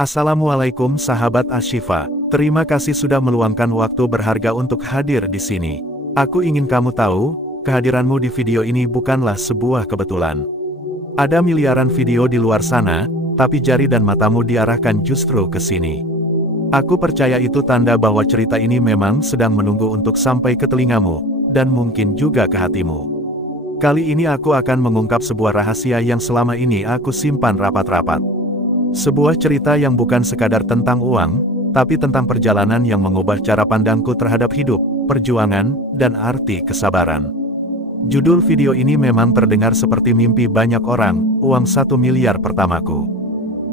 Assalamualaikum sahabat Ashifa. Terima kasih sudah meluangkan waktu berharga untuk hadir di sini. Aku ingin kamu tahu, kehadiranmu di video ini bukanlah sebuah kebetulan. Ada miliaran video di luar sana, tapi jari dan matamu diarahkan justru ke sini. Aku percaya itu tanda bahwa cerita ini memang sedang menunggu untuk sampai ke telingamu, dan mungkin juga ke hatimu. Kali ini aku akan mengungkap sebuah rahasia yang selama ini aku simpan rapat-rapat. Sebuah cerita yang bukan sekadar tentang uang, tapi tentang perjalanan yang mengubah cara pandangku terhadap hidup, perjuangan, dan arti kesabaran. Judul video ini memang terdengar seperti mimpi banyak orang, uang 1 miliar pertamaku.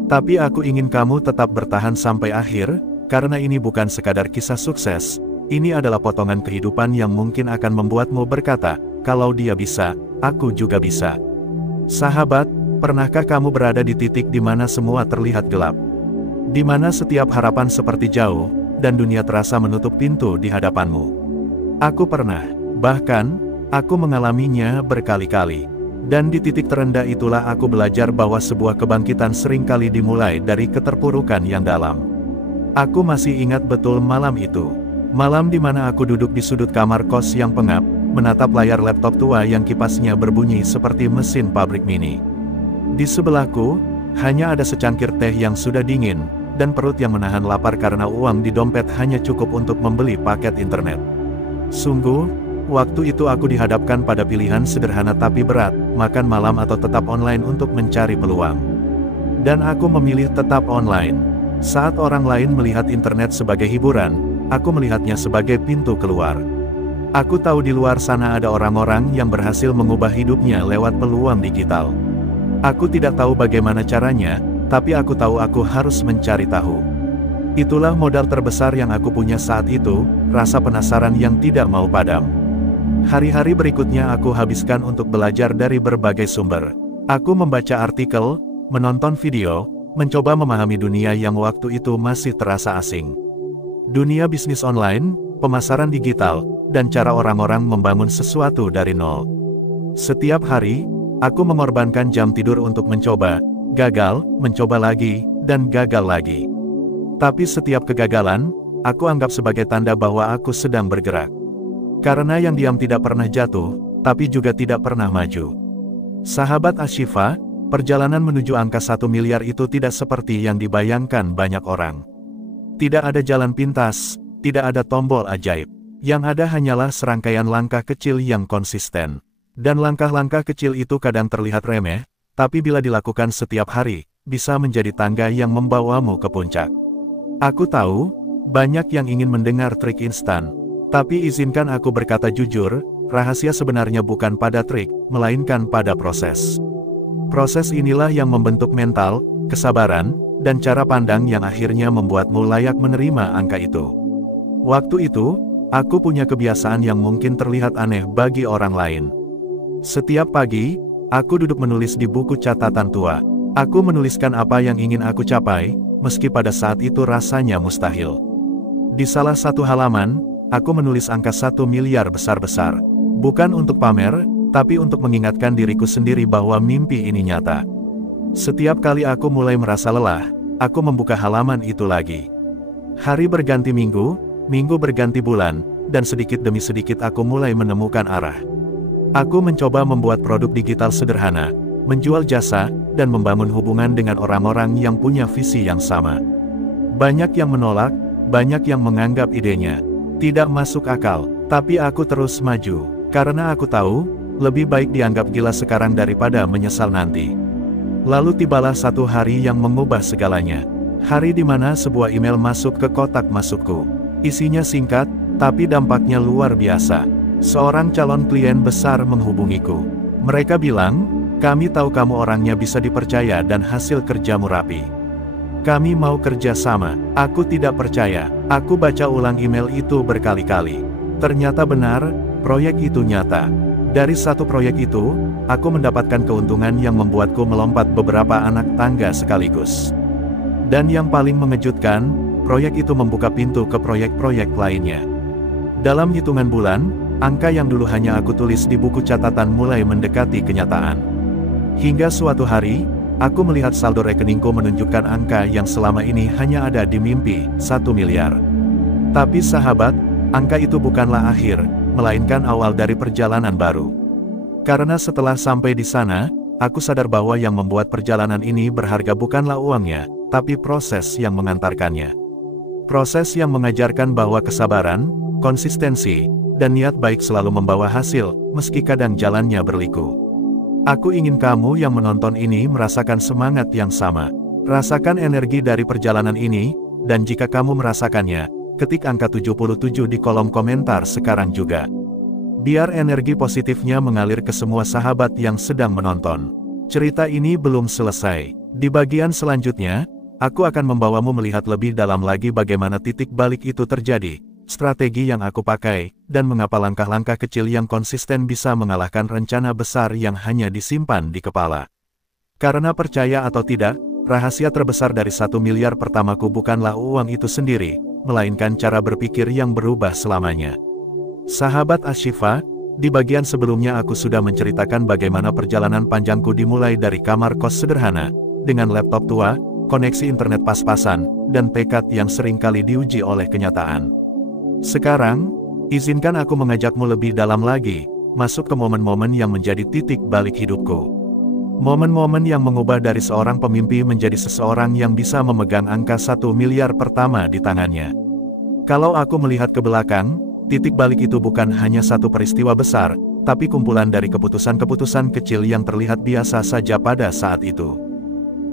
Tapi aku ingin kamu tetap bertahan sampai akhir, karena ini bukan sekadar kisah sukses, ini adalah potongan kehidupan yang mungkin akan membuatmu berkata, kalau dia bisa, aku juga bisa. Sahabat, pernahkah kamu berada di titik di mana semua terlihat gelap? Di mana setiap harapan seperti jauh, dan dunia terasa menutup pintu di hadapanmu? Aku pernah, bahkan, aku mengalaminya berkali-kali. Dan di titik terendah itulah aku belajar bahwa sebuah kebangkitan seringkali dimulai dari keterpurukan yang dalam. Aku masih ingat betul malam itu. Malam di mana aku duduk di sudut kamar kos yang pengap, menatap layar laptop tua yang kipasnya berbunyi seperti mesin pabrik mini. Di sebelahku, hanya ada secangkir teh yang sudah dingin, dan perut yang menahan lapar karena uang di dompet hanya cukup untuk membeli paket internet. Sungguh, waktu itu aku dihadapkan pada pilihan sederhana tapi berat, makan malam atau tetap online untuk mencari peluang. Dan aku memilih tetap online. Saat orang lain melihat internet sebagai hiburan, aku melihatnya sebagai pintu keluar. Aku tahu di luar sana ada orang-orang yang berhasil mengubah hidupnya lewat peluang digital. Aku tidak tahu bagaimana caranya, tapi aku tahu aku harus mencari tahu. Itulah modal terbesar yang aku punya saat itu, rasa penasaran yang tidak mau padam. Hari-hari berikutnya aku habiskan untuk belajar dari berbagai sumber. Aku membaca artikel, menonton video, mencoba memahami dunia yang waktu itu masih terasa asing. Dunia bisnis online, pemasaran digital, dan cara orang-orang membangun sesuatu dari nol. Setiap hari, aku mengorbankan jam tidur untuk mencoba, gagal, mencoba lagi, dan gagal lagi. Tapi setiap kegagalan, aku anggap sebagai tanda bahwa aku sedang bergerak. Karena yang diam tidak pernah jatuh, tapi juga tidak pernah maju. Sahabat Ashifa, perjalanan menuju angka 1 miliar itu tidak seperti yang dibayangkan banyak orang. Tidak ada jalan pintas, tidak ada tombol ajaib. Yang ada hanyalah serangkaian langkah kecil yang konsisten. Dan langkah-langkah kecil itu kadang terlihat remeh, tapi bila dilakukan setiap hari, bisa menjadi tangga yang membawamu ke puncak. Aku tahu, banyak yang ingin mendengar trik instan. Tapi izinkan aku berkata jujur, rahasia sebenarnya bukan pada trik, melainkan pada proses. Proses inilah yang membentuk mental, kesabaran, dan cara pandang yang akhirnya membuatmu layak menerima angka itu. Waktu itu, aku punya kebiasaan yang mungkin terlihat aneh bagi orang lain. Setiap pagi, aku duduk menulis di buku catatan tua. Aku menuliskan apa yang ingin aku capai, meski pada saat itu rasanya mustahil. Di salah satu halaman, aku menulis angka 1 miliar besar-besar. Bukan untuk pamer, tapi untuk mengingatkan diriku sendiri bahwa mimpi ini nyata. Setiap kali aku mulai merasa lelah, aku membuka halaman itu lagi. Hari berganti minggu, minggu berganti bulan, dan sedikit demi sedikit aku mulai menemukan arah. Aku mencoba membuat produk digital sederhana, menjual jasa, dan membangun hubungan dengan orang-orang yang punya visi yang sama. Banyak yang menolak, banyak yang menganggap idenya tidak masuk akal, tapi aku terus maju, karena aku tahu, lebih baik dianggap gila sekarang daripada menyesal nanti. Lalu tibalah satu hari yang mengubah segalanya. Hari di mana sebuah email masuk ke kotak masukku. Isinya singkat, tapi dampaknya luar biasa. Seorang calon klien besar menghubungiku. Mereka bilang, kami tahu kamu orangnya bisa dipercaya dan hasil kerjamu rapi. Kami mau kerja sama. Aku tidak percaya. Aku baca ulang email itu berkali-kali. Ternyata benar, proyek itu nyata. Dari satu proyek itu, aku mendapatkan keuntungan yang membuatku melompat beberapa anak tangga sekaligus. Dan yang paling mengejutkan, proyek itu membuka pintu ke proyek-proyek lainnya. Dalam hitungan bulan, angka yang dulu hanya aku tulis di buku catatan mulai mendekati kenyataan. Hingga suatu hari, Aku melihat saldo rekeningku menunjukkan angka yang selama ini hanya ada di mimpi, 1 miliar. Tapi sahabat, angka itu bukanlah akhir, melainkan awal dari perjalanan baru. Karena setelah sampai di sana, aku sadar bahwa yang membuat perjalanan ini berharga bukanlah uangnya, tapi proses yang mengantarkannya. Proses yang mengajarkan bahwa kesabaran, konsistensi, dan niat baik selalu membawa hasil, meski kadang jalannya berliku. Aku ingin kamu yang menonton ini merasakan semangat yang sama. Rasakan energi dari perjalanan ini, dan jika kamu merasakannya, ketik angka 77 di kolom komentar sekarang juga. Biar energi positifnya mengalir ke semua sahabat yang sedang menonton. Cerita ini belum selesai. Di bagian selanjutnya, aku akan membawamu melihat lebih dalam lagi bagaimana titik balik itu terjadi, strategi yang aku pakai, dan mengapa langkah-langkah kecil yang konsisten bisa mengalahkan rencana besar yang hanya disimpan di kepala. Karena percaya atau tidak, rahasia terbesar dari 1 miliar pertamaku bukanlah uang itu sendiri, melainkan cara berpikir yang berubah selamanya. Sahabat Ashifa, di bagian sebelumnya aku sudah menceritakan bagaimana perjalanan panjangku dimulai dari kamar kos sederhana, dengan laptop tua, koneksi internet pas-pasan, dan tekad yang seringkali diuji oleh kenyataan. Sekarang, izinkan aku mengajakmu lebih dalam lagi, masuk ke momen-momen yang menjadi titik balik hidupku. Momen-momen yang mengubah dari seorang pemimpi menjadi seseorang yang bisa memegang angka 1 miliar pertama di tangannya. Kalau aku melihat ke belakang, titik balik itu bukan hanya satu peristiwa besar, tapi kumpulan dari keputusan-keputusan kecil yang terlihat biasa saja pada saat itu.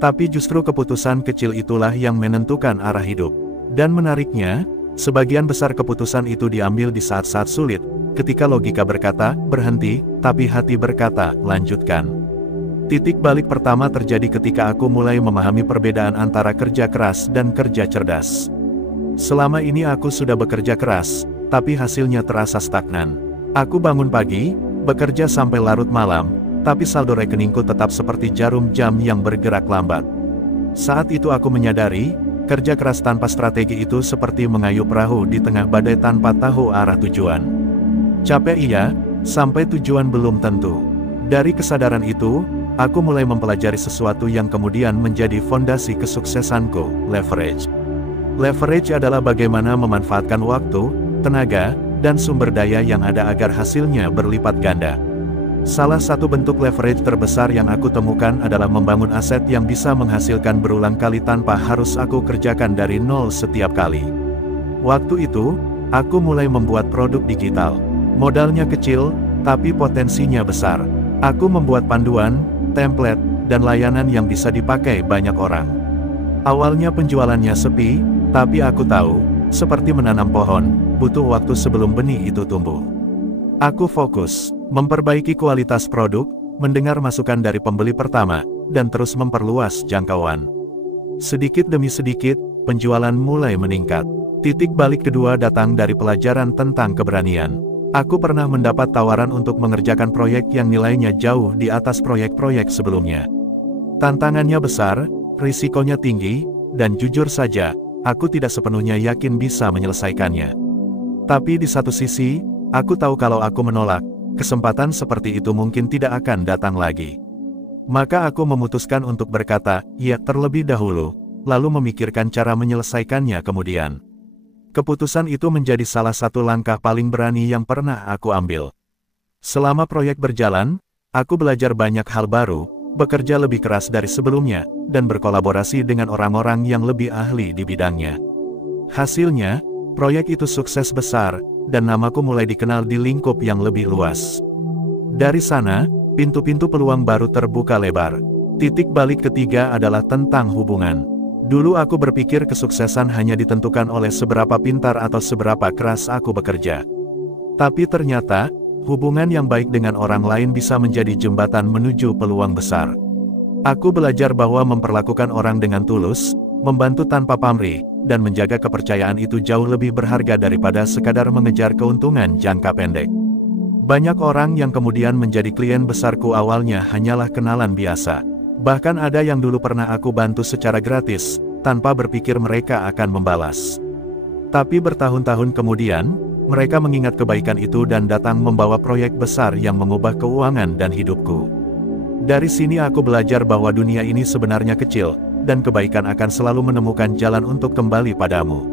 Tapi justru keputusan kecil itulah yang menentukan arah hidup. Dan menariknya, sebagian besar keputusan itu diambil di saat-saat sulit, ketika logika berkata, berhenti, tapi hati berkata, lanjutkan. Titik balik pertama terjadi ketika aku mulai memahami perbedaan antara kerja keras dan kerja cerdas. Selama ini aku sudah bekerja keras, tapi hasilnya terasa stagnan. Aku bangun pagi, bekerja sampai larut malam, tapi saldo rekeningku tetap seperti jarum jam yang bergerak lambat. Saat itu aku menyadari, kerja keras tanpa strategi itu seperti mengayuh perahu di tengah badai tanpa tahu arah tujuan. Capek iya, sampai tujuan belum tentu. Dari kesadaran itu, aku mulai mempelajari sesuatu yang kemudian menjadi fondasi kesuksesanku, leverage. Leverage adalah bagaimana memanfaatkan waktu, tenaga, dan sumber daya yang ada agar hasilnya berlipat ganda. Salah satu bentuk leverage terbesar yang aku temukan adalah membangun aset yang bisa menghasilkan berulang kali tanpa harus aku kerjakan dari nol setiap kali. Waktu itu, aku mulai membuat produk digital. Modalnya kecil, tapi potensinya besar. Aku membuat panduan, template, dan layanan yang bisa dipakai banyak orang. Awalnya penjualannya sepi, tapi aku tahu, seperti menanam pohon, butuh waktu sebelum benih itu tumbuh. Aku fokus, memperbaiki kualitas produk, mendengar masukan dari pembeli pertama, dan terus memperluas jangkauan. Sedikit demi sedikit, penjualan mulai meningkat. Titik balik kedua datang dari pelajaran tentang keberanian. Aku pernah mendapat tawaran untuk mengerjakan proyek yang nilainya jauh di atas proyek-proyek sebelumnya. Tantangannya besar, risikonya tinggi, dan jujur saja, aku tidak sepenuhnya yakin bisa menyelesaikannya. Tapi di satu sisi, aku tahu kalau aku menolak, kesempatan seperti itu mungkin tidak akan datang lagi. Maka aku memutuskan untuk berkata, ya terlebih dahulu, lalu memikirkan cara menyelesaikannya kemudian. Keputusan itu menjadi salah satu langkah paling berani yang pernah aku ambil. Selama proyek berjalan, aku belajar banyak hal baru, bekerja lebih keras dari sebelumnya, dan berkolaborasi dengan orang-orang yang lebih ahli di bidangnya. Hasilnya, proyek itu sukses besar, dan namaku mulai dikenal di lingkup yang lebih luas. Dari sana, pintu-pintu peluang baru terbuka lebar. Titik balik ketiga adalah tentang hubungan. Dulu aku berpikir kesuksesan hanya ditentukan oleh seberapa pintar atau seberapa keras aku bekerja. Tapi ternyata, hubungan yang baik dengan orang lain bisa menjadi jembatan menuju peluang besar. Aku belajar bahwa memperlakukan orang dengan tulus, membantu tanpa pamrih, dan menjaga kepercayaan itu jauh lebih berharga daripada sekadar mengejar keuntungan jangka pendek. Banyak orang yang kemudian menjadi klien besarku awalnya hanyalah kenalan biasa. Bahkan ada yang dulu pernah aku bantu secara gratis, tanpa berpikir mereka akan membalas. Tapi bertahun-tahun kemudian, mereka mengingat kebaikan itu dan datang membawa proyek besar yang mengubah keuangan dan hidupku. Dari sini aku belajar bahwa dunia ini sebenarnya kecil, dan kebaikan akan selalu menemukan jalan untuk kembali padamu.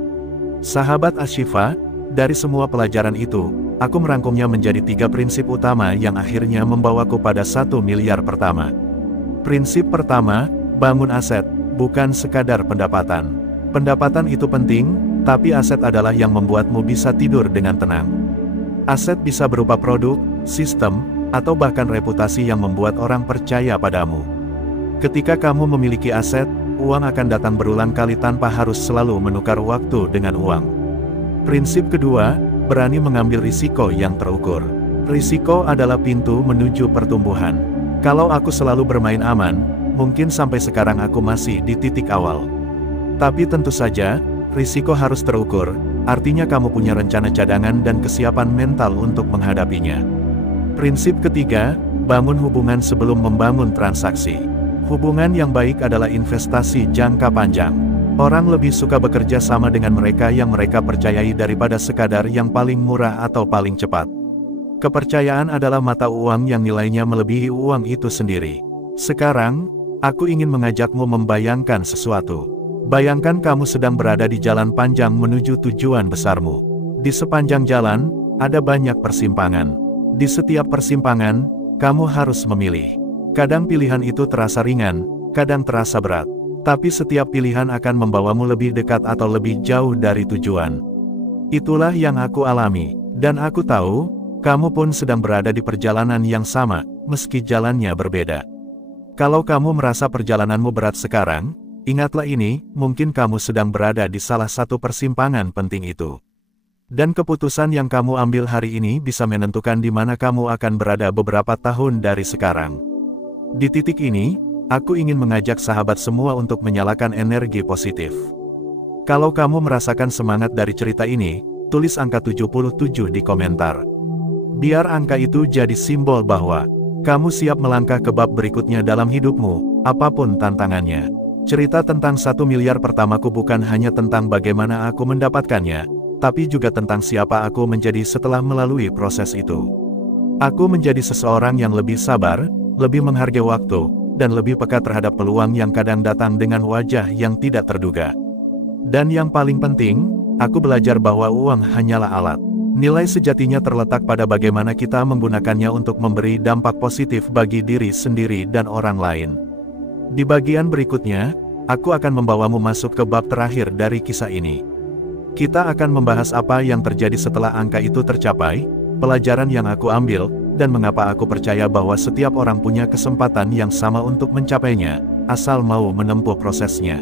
Sahabat Ashifa, dari semua pelajaran itu, aku merangkumnya menjadi 3 prinsip utama yang akhirnya membawaku pada 1 miliar pertama. Prinsip pertama, bangun aset, bukan sekadar pendapatan. Pendapatan itu penting, tapi aset adalah yang membuatmu bisa tidur dengan tenang. Aset bisa berupa produk, sistem, atau bahkan reputasi yang membuat orang percaya padamu. Ketika kamu memiliki aset, uang akan datang berulang kali tanpa harus selalu menukar waktu dengan uang. Prinsip kedua, berani mengambil risiko yang terukur. Risiko adalah pintu menuju pertumbuhan. Kalau aku selalu bermain aman, mungkin sampai sekarang aku masih di titik awal. Tapi tentu saja, risiko harus terukur, artinya kamu punya rencana cadangan dan kesiapan mental untuk menghadapinya. Prinsip ketiga, bangun hubungan sebelum membangun transaksi. Hubungan yang baik adalah investasi jangka panjang. Orang lebih suka bekerja sama dengan mereka yang mereka percayai daripada sekadar yang paling murah atau paling cepat. Kepercayaan adalah mata uang yang nilainya melebihi uang itu sendiri. Sekarang, aku ingin mengajakmu membayangkan sesuatu. Bayangkan kamu sedang berada di jalan panjang menuju tujuan besarmu. Di sepanjang jalan, ada banyak persimpangan. Di setiap persimpangan, kamu harus memilih. Kadang pilihan itu terasa ringan, kadang terasa berat. Tapi setiap pilihan akan membawamu lebih dekat atau lebih jauh dari tujuan. Itulah yang aku alami, dan aku tahu, kamu pun sedang berada di perjalanan yang sama, meski jalannya berbeda. Kalau kamu merasa perjalananmu berat sekarang, ingatlah ini, mungkin kamu sedang berada di salah satu persimpangan penting itu. Dan keputusan yang kamu ambil hari ini bisa menentukan di mana kamu akan berada beberapa tahun dari sekarang. Di titik ini, aku ingin mengajak sahabat semua untuk menyalakan energi positif. Kalau kamu merasakan semangat dari cerita ini, tulis angka 77 di komentar. Biar angka itu jadi simbol bahwa kamu siap melangkah ke bab berikutnya dalam hidupmu, apapun tantangannya. Cerita tentang 1 miliar pertamaku bukan hanya tentang bagaimana aku mendapatkannya, tapi juga tentang siapa aku menjadi setelah melalui proses itu. Aku menjadi seseorang yang lebih sabar, lebih menghargai waktu, dan lebih peka terhadap peluang yang kadang datang dengan wajah yang tidak terduga. Dan yang paling penting, aku belajar bahwa uang hanyalah alat. Nilai sejatinya terletak pada bagaimana kita menggunakannya untuk memberi dampak positif bagi diri sendiri dan orang lain. Di bagian berikutnya, aku akan membawamu masuk ke bab terakhir dari kisah ini. Kita akan membahas apa yang terjadi setelah angka itu tercapai, pelajaran yang aku ambil, dan mengapa aku percaya bahwa setiap orang punya kesempatan yang sama untuk mencapainya, asal mau menempuh prosesnya.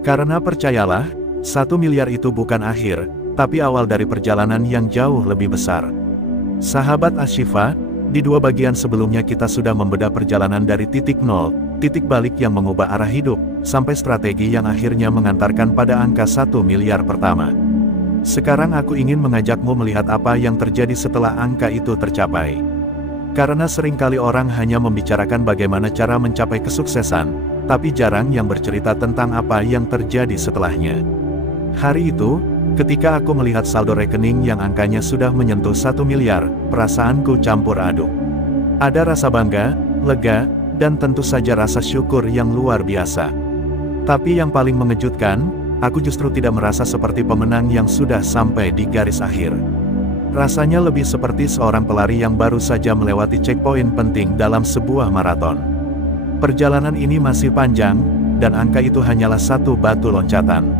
Karena percayalah, 1 miliar itu bukan akhir, tapi awal dari perjalanan yang jauh lebih besar. Sahabat Ashifa, di 2 bagian sebelumnya kita sudah membedah perjalanan dari titik nol, titik balik yang mengubah arah hidup, sampai strategi yang akhirnya mengantarkan pada angka 1 miliar pertama. Sekarang aku ingin mengajakmu melihat apa yang terjadi setelah angka itu tercapai. Karena seringkali orang hanya membicarakan bagaimana cara mencapai kesuksesan, tapi jarang yang bercerita tentang apa yang terjadi setelahnya. Hari itu, ketika aku melihat saldo rekening yang angkanya sudah menyentuh 1 miliar, perasaanku campur aduk. Ada rasa bangga, lega, dan tentu saja rasa syukur yang luar biasa. Tapi yang paling mengejutkan, aku justru tidak merasa seperti pemenang yang sudah sampai di garis akhir. Rasanya lebih seperti seorang pelari yang baru saja melewati checkpoint penting dalam sebuah maraton. Perjalanan ini masih panjang, dan angka itu hanyalah satu batu loncatan.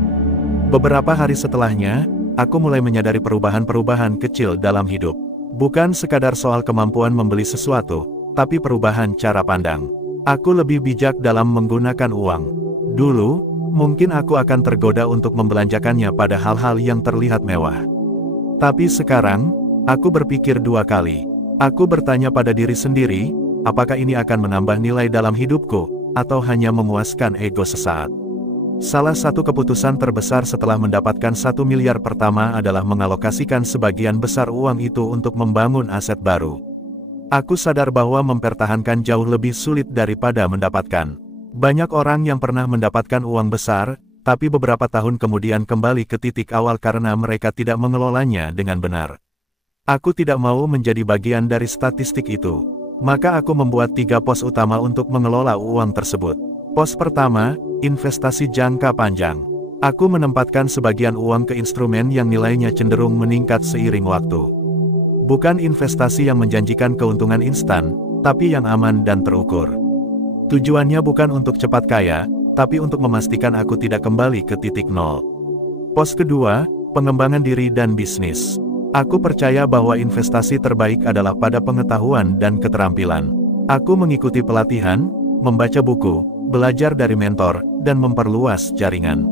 Beberapa hari setelahnya, aku mulai menyadari perubahan-perubahan kecil dalam hidup. Bukan sekadar soal kemampuan membeli sesuatu, tapi perubahan cara pandang. Aku lebih bijak dalam menggunakan uang. Dulu, mungkin aku akan tergoda untuk membelanjakannya pada hal-hal yang terlihat mewah. Tapi sekarang, aku berpikir 2 kali. Aku bertanya pada diri sendiri, apakah ini akan menambah nilai dalam hidupku, atau hanya memuaskan ego sesaat. Salah satu keputusan terbesar setelah mendapatkan 1 miliar pertama adalah mengalokasikan sebagian besar uang itu untuk membangun aset baru. Aku sadar bahwa mempertahankan jauh lebih sulit daripada mendapatkan. Banyak orang yang pernah mendapatkan uang besar, tapi beberapa tahun kemudian kembali ke titik awal karena mereka tidak mengelolanya dengan benar. Aku tidak mau menjadi bagian dari statistik itu. Maka aku membuat 3 pos utama untuk mengelola uang tersebut. Pos pertama, investasi jangka panjang. Aku menempatkan sebagian uang ke instrumen yang nilainya cenderung meningkat seiring waktu. Bukan investasi yang menjanjikan keuntungan instan, tapi yang aman dan terukur. Tujuannya bukan untuk cepat kaya, tapi untuk memastikan aku tidak kembali ke titik nol. Pos kedua, pengembangan diri dan bisnis. Aku percaya bahwa investasi terbaik adalah pada pengetahuan dan keterampilan. Aku mengikuti pelatihan, membaca buku, belajar dari mentor, dan memperluas jaringan.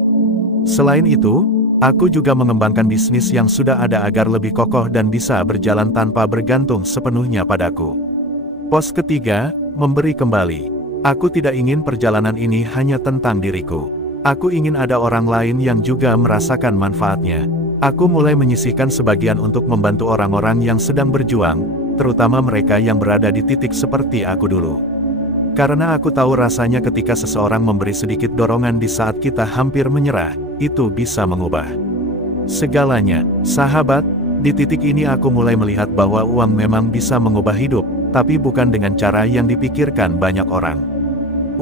Selain itu, aku juga mengembangkan bisnis yang sudah ada agar lebih kokoh dan bisa berjalan tanpa bergantung sepenuhnya padaku. Pos ketiga, memberi kembali. Aku tidak ingin perjalanan ini hanya tentang diriku. Aku ingin ada orang lain yang juga merasakan manfaatnya. Aku mulai menyisihkan sebagian untuk membantu orang-orang yang sedang berjuang, terutama mereka yang berada di titik seperti aku dulu. Karena aku tahu rasanya ketika seseorang memberi sedikit dorongan di saat kita hampir menyerah, itu bisa mengubah segalanya. Sahabat, di titik ini aku mulai melihat bahwa uang memang bisa mengubah hidup, tapi bukan dengan cara yang dipikirkan banyak orang.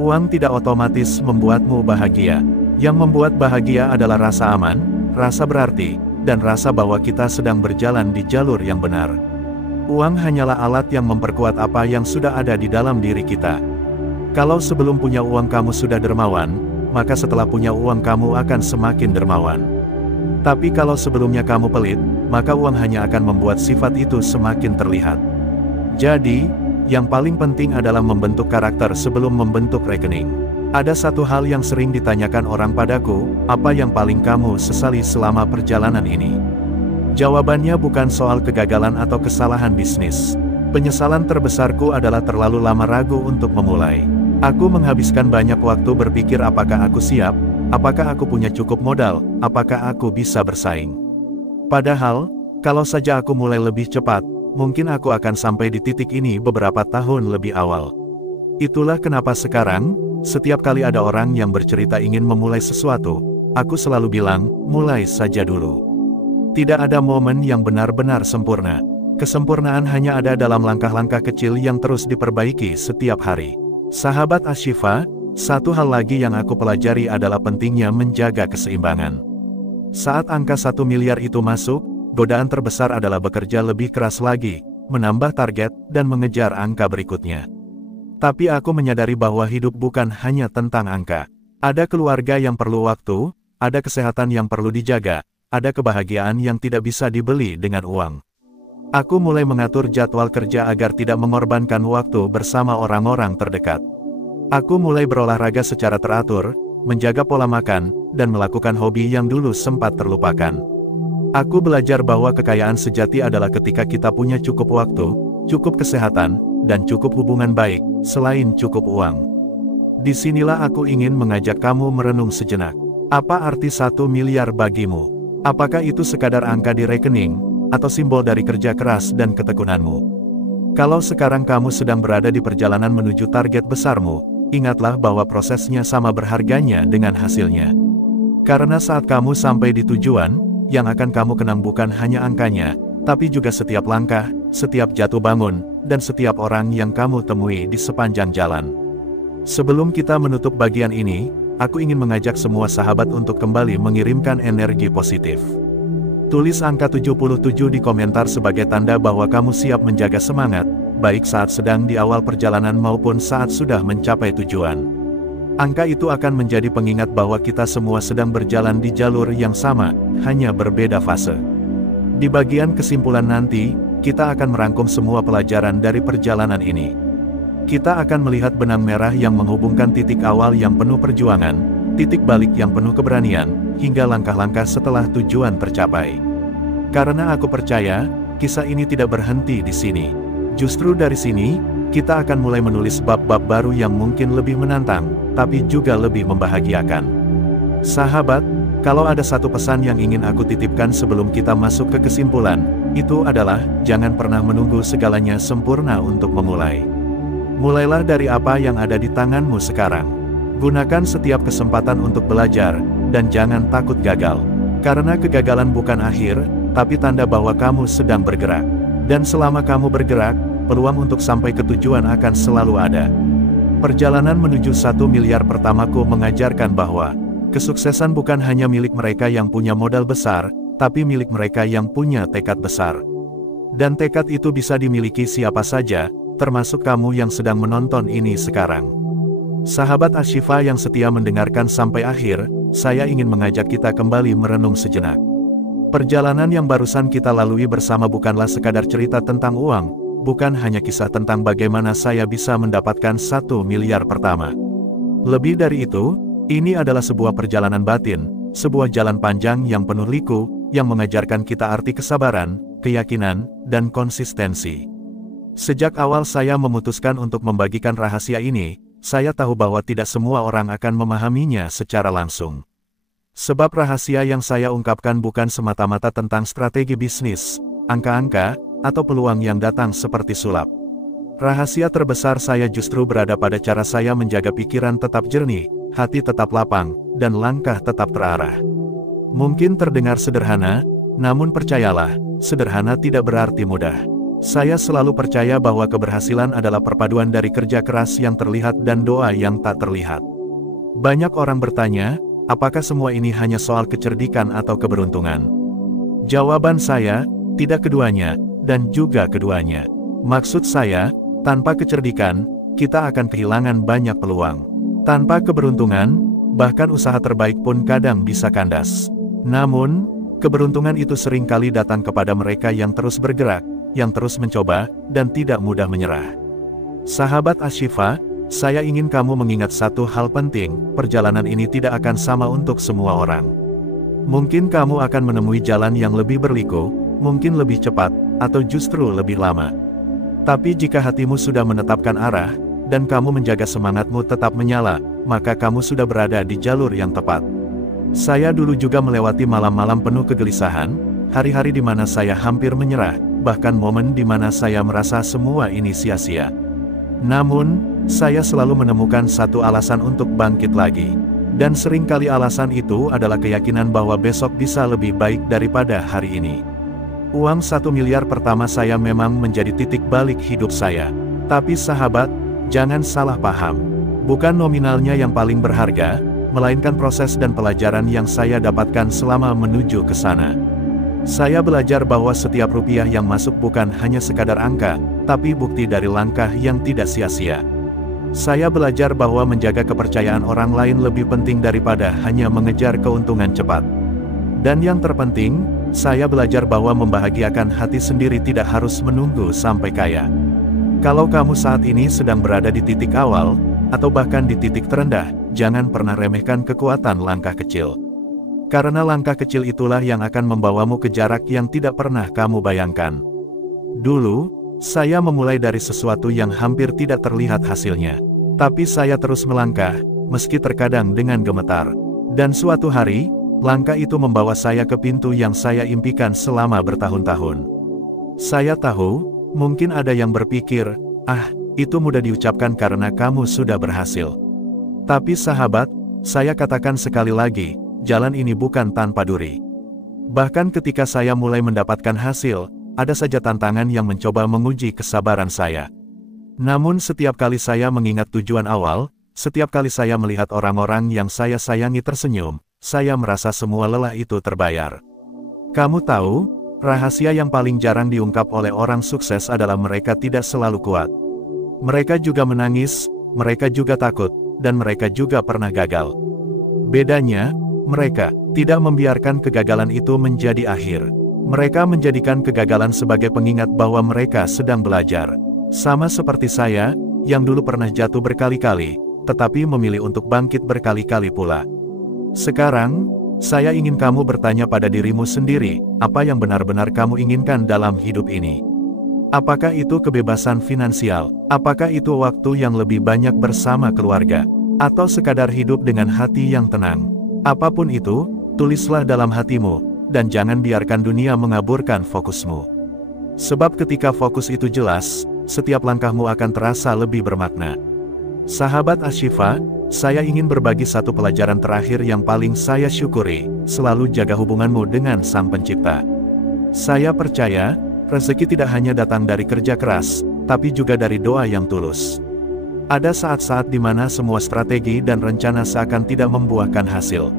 Uang tidak otomatis membuatmu bahagia. Yang membuat bahagia adalah rasa aman, rasa berarti, dan rasa bahwa kita sedang berjalan di jalur yang benar. Uang hanyalah alat yang memperkuat apa yang sudah ada di dalam diri kita. Kalau sebelum punya uang kamu sudah dermawan, maka setelah punya uang kamu akan semakin dermawan. Tapi kalau sebelumnya kamu pelit, maka uang hanya akan membuat sifat itu semakin terlihat. Jadi, yang paling penting adalah membentuk karakter sebelum membentuk rekening. Ada satu hal yang sering ditanyakan orang padaku, apa yang paling kamu sesali selama perjalanan ini? Jawabannya bukan soal kegagalan atau kesalahan bisnis. Penyesalan terbesarku adalah terlalu lama ragu untuk memulai. Aku menghabiskan banyak waktu berpikir apakah aku siap, apakah aku punya cukup modal, apakah aku bisa bersaing. Padahal, kalau saja aku mulai lebih cepat, mungkin aku akan sampai di titik ini beberapa tahun lebih awal. Itulah kenapa sekarang, setiap kali ada orang yang bercerita ingin memulai sesuatu, aku selalu bilang, mulai saja dulu. Tidak ada momen yang benar-benar sempurna. Kesempurnaan hanya ada dalam langkah-langkah kecil yang terus diperbaiki setiap hari. Sahabat Ashifa, satu hal lagi yang aku pelajari adalah pentingnya menjaga keseimbangan. Saat angka 1 miliar itu masuk, godaan terbesar adalah bekerja lebih keras lagi, menambah target, dan mengejar angka berikutnya. Tapi aku menyadari bahwa hidup bukan hanya tentang angka. Ada keluarga yang perlu waktu, ada kesehatan yang perlu dijaga, ada kebahagiaan yang tidak bisa dibeli dengan uang. Aku mulai mengatur jadwal kerja agar tidak mengorbankan waktu bersama orang-orang terdekat. Aku mulai berolahraga secara teratur, menjaga pola makan, dan melakukan hobi yang dulu sempat terlupakan. Aku belajar bahwa kekayaan sejati adalah ketika kita punya cukup waktu, cukup kesehatan, dan cukup hubungan baik, selain cukup uang. Disinilah aku ingin mengajak kamu merenung sejenak. Apa arti 1 miliar bagimu? Apakah itu sekadar angka di rekening, atau simbol dari kerja keras dan ketekunanmu? Kalau sekarang kamu sedang berada di perjalanan menuju target besarmu, ingatlah bahwa prosesnya sama berharganya dengan hasilnya. Karena saat kamu sampai di tujuan, yang akan kamu kenang bukan hanya angkanya, tapi juga setiap langkah, setiap jatuh bangun, dan setiap orang yang kamu temui di sepanjang jalan. Sebelum kita menutup bagian ini, aku ingin mengajak semua sahabat untuk kembali mengirimkan energi positif. Tulis angka 77 di komentar sebagai tanda bahwa kamu siap menjaga semangat, baik saat sedang di awal perjalanan maupun saat sudah mencapai tujuan. Angka itu akan menjadi pengingat bahwa kita semua sedang berjalan di jalur yang sama, hanya berbeda fase. Di bagian kesimpulan nanti, kita akan merangkum semua pelajaran dari perjalanan ini. Kita akan melihat benang merah yang menghubungkan titik awal yang penuh perjuangan, titik balik yang penuh keberanian, hingga langkah-langkah setelah tujuan tercapai. Karena aku percaya, kisah ini tidak berhenti di sini. Justru dari sini, kita akan mulai menulis bab-bab baru yang mungkin lebih menantang, tapi juga lebih membahagiakan. Sahabat, kalau ada satu pesan yang ingin aku titipkan sebelum kita masuk ke kesimpulan, itu adalah, jangan pernah menunggu segalanya sempurna untuk memulai. Mulailah dari apa yang ada di tanganmu sekarang. Gunakan setiap kesempatan untuk belajar, dan jangan takut gagal. Karena kegagalan bukan akhir, tapi tanda bahwa kamu sedang bergerak. Dan selama kamu bergerak, peluang untuk sampai ke tujuan akan selalu ada. Perjalanan menuju 1 miliar pertamaku mengajarkan bahwa kesuksesan bukan hanya milik mereka yang punya modal besar, tapi milik mereka yang punya tekad besar. Dan tekad itu bisa dimiliki siapa saja, termasuk kamu yang sedang menonton ini sekarang. Sahabat Ashifa yang setia mendengarkan sampai akhir, saya ingin mengajak kita kembali merenung sejenak. Perjalanan yang barusan kita lalui bersama bukanlah sekadar cerita tentang uang, bukan hanya kisah tentang bagaimana saya bisa mendapatkan 1 miliar pertama. Lebih dari itu, ini adalah sebuah perjalanan batin, sebuah jalan panjang yang penuh liku, yang mengajarkan kita arti kesabaran, keyakinan, dan konsistensi. Sejak awal saya memutuskan untuk membagikan rahasia ini, saya tahu bahwa tidak semua orang akan memahaminya secara langsung. Sebab rahasia yang saya ungkapkan bukan semata-mata tentang strategi bisnis, angka-angka, atau peluang yang datang seperti sulap. Rahasia terbesar saya justru berada pada cara saya menjaga pikiran tetap jernih, hati tetap lapang, dan langkah tetap terarah. Mungkin terdengar sederhana, namun percayalah, sederhana tidak berarti mudah. Saya selalu percaya bahwa keberhasilan adalah perpaduan dari kerja keras yang terlihat dan doa yang tak terlihat. Banyak orang bertanya, apakah semua ini hanya soal kecerdikan atau keberuntungan? Jawaban saya, tidak keduanya, dan juga keduanya. Maksud saya, tanpa kecerdikan, kita akan kehilangan banyak peluang. Tanpa keberuntungan, bahkan usaha terbaik pun kadang bisa kandas. Namun, keberuntungan itu seringkali datang kepada mereka yang terus bergerak, yang terus mencoba, dan tidak mudah menyerah. Sahabat Ashifa, saya ingin kamu mengingat satu hal penting, perjalanan ini tidak akan sama untuk semua orang. Mungkin kamu akan menemui jalan yang lebih berliku, mungkin lebih cepat, atau justru lebih lama. Tapi jika hatimu sudah menetapkan arah, dan kamu menjaga semangatmu tetap menyala, maka kamu sudah berada di jalur yang tepat. Saya dulu juga melewati malam-malam penuh kegelisahan, hari-hari di mana saya hampir menyerah, bahkan momen di mana saya merasa semua ini sia-sia. Namun, saya selalu menemukan satu alasan untuk bangkit lagi. Dan seringkali alasan itu adalah keyakinan bahwa besok bisa lebih baik daripada hari ini. Uang 1 miliar pertama saya memang menjadi titik balik hidup saya. Tapi sahabat, jangan salah paham. Bukan nominalnya yang paling berharga, melainkan proses dan pelajaran yang saya dapatkan selama menuju ke sana. Saya belajar bahwa setiap rupiah yang masuk bukan hanya sekadar angka, tapi bukti dari langkah yang tidak sia-sia. Saya belajar bahwa menjaga kepercayaan orang lain lebih penting daripada hanya mengejar keuntungan cepat. Dan yang terpenting, saya belajar bahwa membahagiakan hati sendiri tidak harus menunggu sampai kaya. Kalau kamu saat ini sedang berada di titik awal, atau bahkan di titik terendah, jangan pernah remehkan kekuatan langkah kecil. Karena langkah kecil itulah yang akan membawamu ke jarak yang tidak pernah kamu bayangkan. Dulu, saya memulai dari sesuatu yang hampir tidak terlihat hasilnya. Tapi saya terus melangkah, meski terkadang dengan gemetar. Dan suatu hari, langkah itu membawa saya ke pintu yang saya impikan selama bertahun-tahun. Saya tahu, mungkin ada yang berpikir, itu mudah diucapkan karena kamu sudah berhasil. Tapi sahabat, saya katakan sekali lagi, jalan ini bukan tanpa duri. Bahkan ketika saya mulai mendapatkan hasil, ada saja tantangan yang mencoba menguji kesabaran saya. Namun setiap kali saya mengingat tujuan awal, setiap kali saya melihat orang-orang yang saya sayangi tersenyum, saya merasa semua lelah itu terbayar. Kamu tahu, rahasia yang paling jarang diungkap oleh orang sukses adalah mereka tidak selalu kuat. Mereka juga menangis, mereka juga takut, dan mereka juga pernah gagal. Bedanya, mereka tidak membiarkan kegagalan itu menjadi akhir. Mereka menjadikan kegagalan sebagai pengingat bahwa mereka sedang belajar. Sama seperti saya, yang dulu pernah jatuh berkali-kali, tetapi memilih untuk bangkit berkali-kali pula. Sekarang, saya ingin kamu bertanya pada dirimu sendiri, apa yang benar-benar kamu inginkan dalam hidup ini? Apakah itu kebebasan finansial? Apakah itu waktu yang lebih banyak bersama keluarga? Atau sekadar hidup dengan hati yang tenang? Apapun itu, tulislah dalam hatimu, dan jangan biarkan dunia mengaburkan fokusmu. Sebab ketika fokus itu jelas, setiap langkahmu akan terasa lebih bermakna. Sahabat Ashifa, saya ingin berbagi satu pelajaran terakhir yang paling saya syukuri, selalu jaga hubunganmu dengan Sang Pencipta. Saya percaya, rezeki tidak hanya datang dari kerja keras, tapi juga dari doa yang tulus. Ada saat-saat di mana semua strategi dan rencana seakan tidak membuahkan hasil.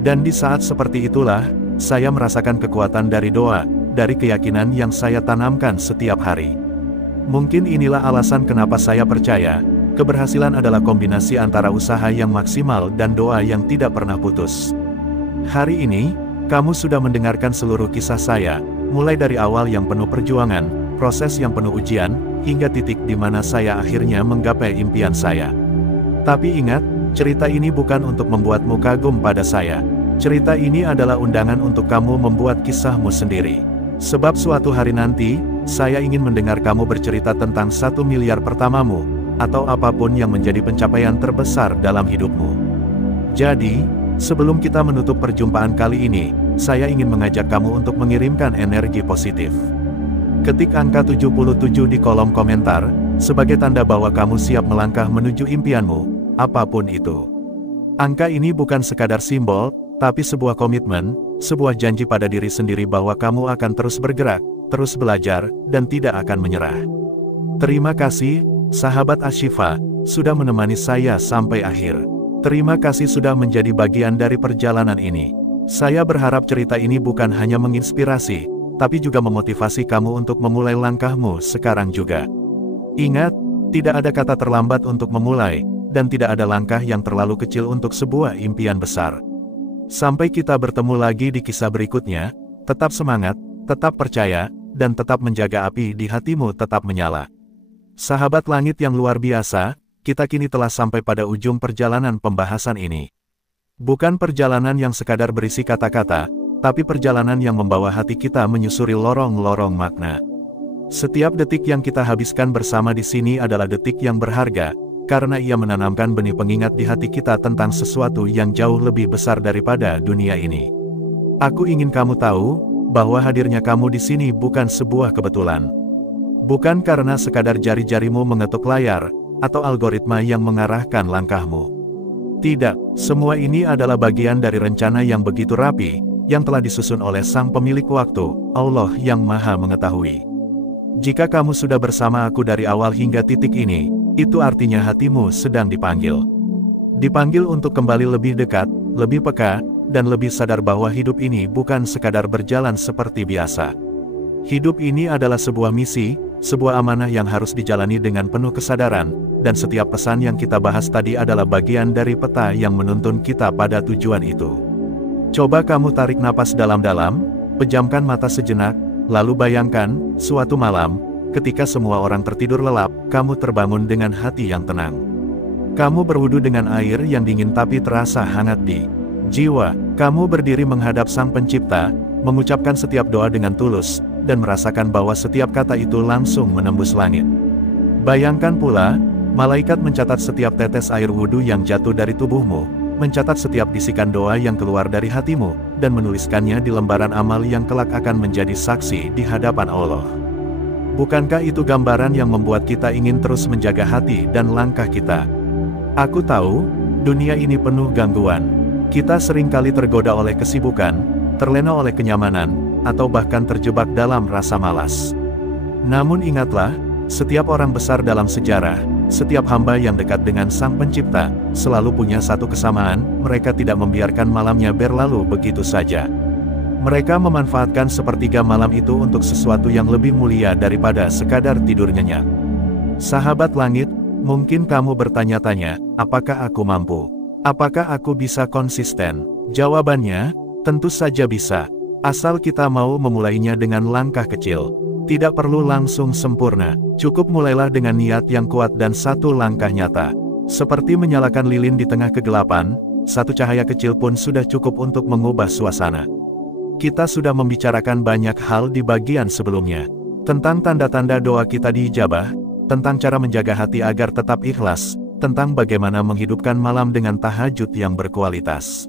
Dan di saat seperti itulah, saya merasakan kekuatan dari doa, dari keyakinan yang saya tanamkan setiap hari. Mungkin inilah alasan kenapa saya percaya, keberhasilan adalah kombinasi antara usaha yang maksimal dan doa yang tidak pernah putus. Hari ini, kamu sudah mendengarkan seluruh kisah saya, mulai dari awal yang penuh perjuangan, proses yang penuh ujian, hingga titik di mana saya akhirnya menggapai impian saya. Tapi ingat, cerita ini bukan untuk membuatmu kagum pada saya. Cerita ini adalah undangan untuk kamu membuat kisahmu sendiri. Sebab suatu hari nanti, saya ingin mendengar kamu bercerita tentang 1 miliar pertamamu, atau apapun yang menjadi pencapaian terbesar dalam hidupmu. Jadi, sebelum kita menutup perjumpaan kali ini, saya ingin mengajak kamu untuk mengirimkan energi positif. Ketik angka 77 di kolom komentar, sebagai tanda bahwa kamu siap melangkah menuju impianmu, apapun itu. Angka ini bukan sekadar simbol, tapi sebuah komitmen, sebuah janji pada diri sendiri bahwa kamu akan terus bergerak, terus belajar, dan tidak akan menyerah. Terima kasih, sahabat Ashifa, sudah menemani saya sampai akhir. Terima kasih sudah menjadi bagian dari perjalanan ini. Saya berharap cerita ini bukan hanya menginspirasi, tapi juga memotivasi kamu untuk memulai langkahmu sekarang juga. Ingat, tidak ada kata terlambat untuk memulai, dan tidak ada langkah yang terlalu kecil untuk sebuah impian besar. Sampai kita bertemu lagi di kisah berikutnya, tetap semangat, tetap percaya, dan tetap menjaga api di hatimu tetap menyala. Sahabat langit yang luar biasa, kita kini telah sampai pada ujung perjalanan pembahasan ini. Bukan perjalanan yang sekadar berisi kata-kata, tapi perjalanan yang membawa hati kita menyusuri lorong-lorong makna. Setiap detik yang kita habiskan bersama di sini adalah detik yang berharga, karena ia menanamkan benih pengingat di hati kita tentang sesuatu yang jauh lebih besar daripada dunia ini. Aku ingin kamu tahu, bahwa hadirnya kamu di sini bukan sebuah kebetulan. Bukan karena sekadar jari-jarimu mengetuk layar, atau algoritma yang mengarahkan langkahmu. Tidak, semua ini adalah bagian dari rencana yang begitu rapi, yang telah disusun oleh Sang Pemilik Waktu, Allah yang Maha Mengetahui. Jika kamu sudah bersama aku dari awal hingga titik ini, itu artinya hatimu sedang dipanggil. Dipanggil untuk kembali lebih dekat, lebih peka, dan lebih sadar bahwa hidup ini bukan sekadar berjalan seperti biasa. Hidup ini adalah sebuah misi, sebuah amanah yang harus dijalani dengan penuh kesadaran, dan setiap pesan yang kita bahas tadi adalah bagian dari peta yang menuntun kita pada tujuan itu. Coba kamu tarik napas dalam-dalam, pejamkan mata sejenak, lalu bayangkan, suatu malam, ketika semua orang tertidur lelap, kamu terbangun dengan hati yang tenang. Kamu berwudu dengan air yang dingin tapi terasa hangat di jiwa. Kamu berdiri menghadap Sang Pencipta, mengucapkan setiap doa dengan tulus, dan merasakan bahwa setiap kata itu langsung menembus langit. Bayangkan pula, malaikat mencatat setiap tetes air wudu yang jatuh dari tubuhmu, mencatat setiap bisikan doa yang keluar dari hatimu, dan menuliskannya di lembaran amal yang kelak akan menjadi saksi di hadapan Allah. Bukankah itu gambaran yang membuat kita ingin terus menjaga hati dan langkah kita? Aku tahu, dunia ini penuh gangguan. Kita seringkali tergoda oleh kesibukan, terlena oleh kenyamanan, atau bahkan terjebak dalam rasa malas. Namun ingatlah, setiap orang besar dalam sejarah, setiap hamba yang dekat dengan Sang Pencipta, selalu punya satu kesamaan, mereka tidak membiarkan malamnya berlalu begitu saja. Mereka memanfaatkan sepertiga malam itu untuk sesuatu yang lebih mulia daripada sekadar tidur nyenyak. Sahabat langit, mungkin kamu bertanya-tanya, apakah aku mampu? Apakah aku bisa konsisten? Jawabannya, tentu saja bisa. Asal kita mau memulainya dengan langkah kecil. Tidak perlu langsung sempurna, cukup mulailah dengan niat yang kuat dan satu langkah nyata. Seperti menyalakan lilin di tengah kegelapan, satu cahaya kecil pun sudah cukup untuk mengubah suasana. Kita sudah membicarakan banyak hal di bagian sebelumnya. Tentang tanda-tanda doa kita diijabah, tentang cara menjaga hati agar tetap ikhlas, tentang bagaimana menghidupkan malam dengan tahajud yang berkualitas.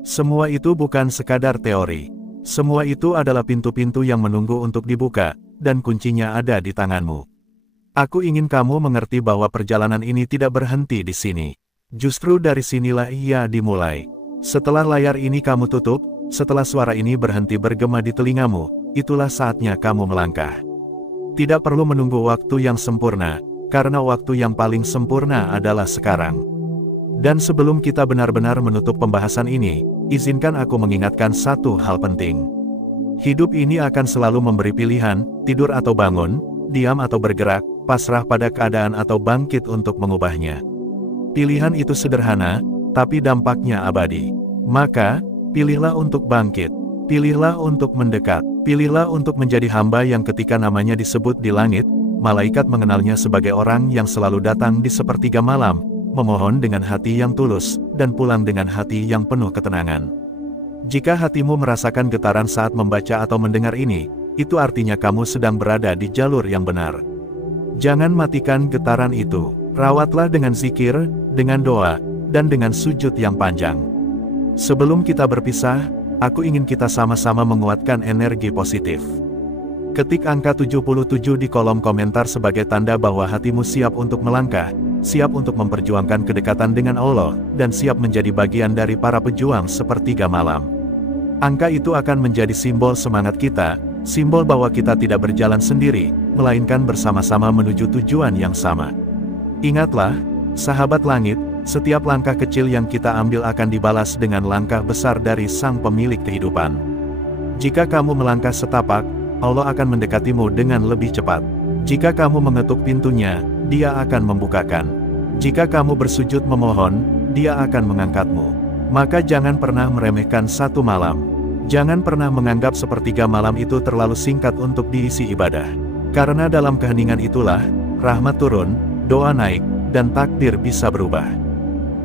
Semua itu bukan sekadar teori. Semua itu adalah pintu-pintu yang menunggu untuk dibuka, dan kuncinya ada di tanganmu. Aku ingin kamu mengerti bahwa perjalanan ini tidak berhenti di sini. Justru dari sinilah ia dimulai. Setelah layar ini kamu tutup, setelah suara ini berhenti bergema di telingamu, itulah saatnya kamu melangkah. Tidak perlu menunggu waktu yang sempurna, karena waktu yang paling sempurna adalah sekarang. Dan sebelum kita benar-benar menutup pembahasan ini, izinkan aku mengingatkan satu hal penting. Hidup ini akan selalu memberi pilihan, tidur atau bangun, diam atau bergerak, pasrah pada keadaan atau bangkit untuk mengubahnya. Pilihan itu sederhana, tapi dampaknya abadi. Maka, pilihlah untuk bangkit, pilihlah untuk mendekat, pilihlah untuk menjadi hamba yang ketika namanya disebut di langit, malaikat mengenalnya sebagai orang yang selalu datang di sepertiga malam, memohon dengan hati yang tulus, dan pulang dengan hati yang penuh ketenangan. Jika hatimu merasakan getaran saat membaca atau mendengar ini, itu artinya kamu sedang berada di jalur yang benar. Jangan matikan getaran itu, rawatlah dengan zikir, dengan doa, dan dengan sujud yang panjang. Sebelum kita berpisah, aku ingin kita sama-sama menguatkan energi positif. Ketik angka 77 di kolom komentar sebagai tanda bahwa hatimu siap untuk melangkah, siap untuk memperjuangkan kedekatan dengan Allah, dan siap menjadi bagian dari para pejuang sepertiga malam. Angka itu akan menjadi simbol semangat kita, simbol bahwa kita tidak berjalan sendiri, melainkan bersama-sama menuju tujuan yang sama. Ingatlah, sahabat langit, setiap langkah kecil yang kita ambil akan dibalas dengan langkah besar dari Sang Pemilik kehidupan. Jika kamu melangkah setapak, Allah akan mendekatimu dengan lebih cepat. Jika kamu mengetuk pintunya, Dia akan membukakan. Jika kamu bersujud memohon, Dia akan mengangkatmu. Maka jangan pernah meremehkan satu malam. Jangan pernah menganggap sepertiga malam itu terlalu singkat untuk diisi ibadah. Karena dalam keheningan itulah, rahmat turun, doa naik, dan takdir bisa berubah.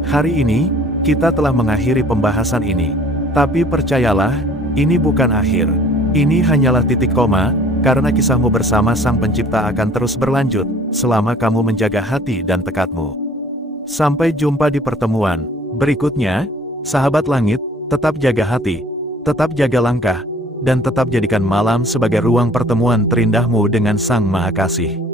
Hari ini, kita telah mengakhiri pembahasan ini. Tapi percayalah, ini bukan akhir. Ini hanyalah titik koma, karena kisahmu bersama Sang Pencipta akan terus berlanjut, selama kamu menjaga hati dan tekadmu. Sampai jumpa di pertemuan berikutnya, sahabat langit, tetap jaga hati, tetap jaga langkah, dan tetap jadikan malam sebagai ruang pertemuan terindahmu dengan Sang Maha Kasih.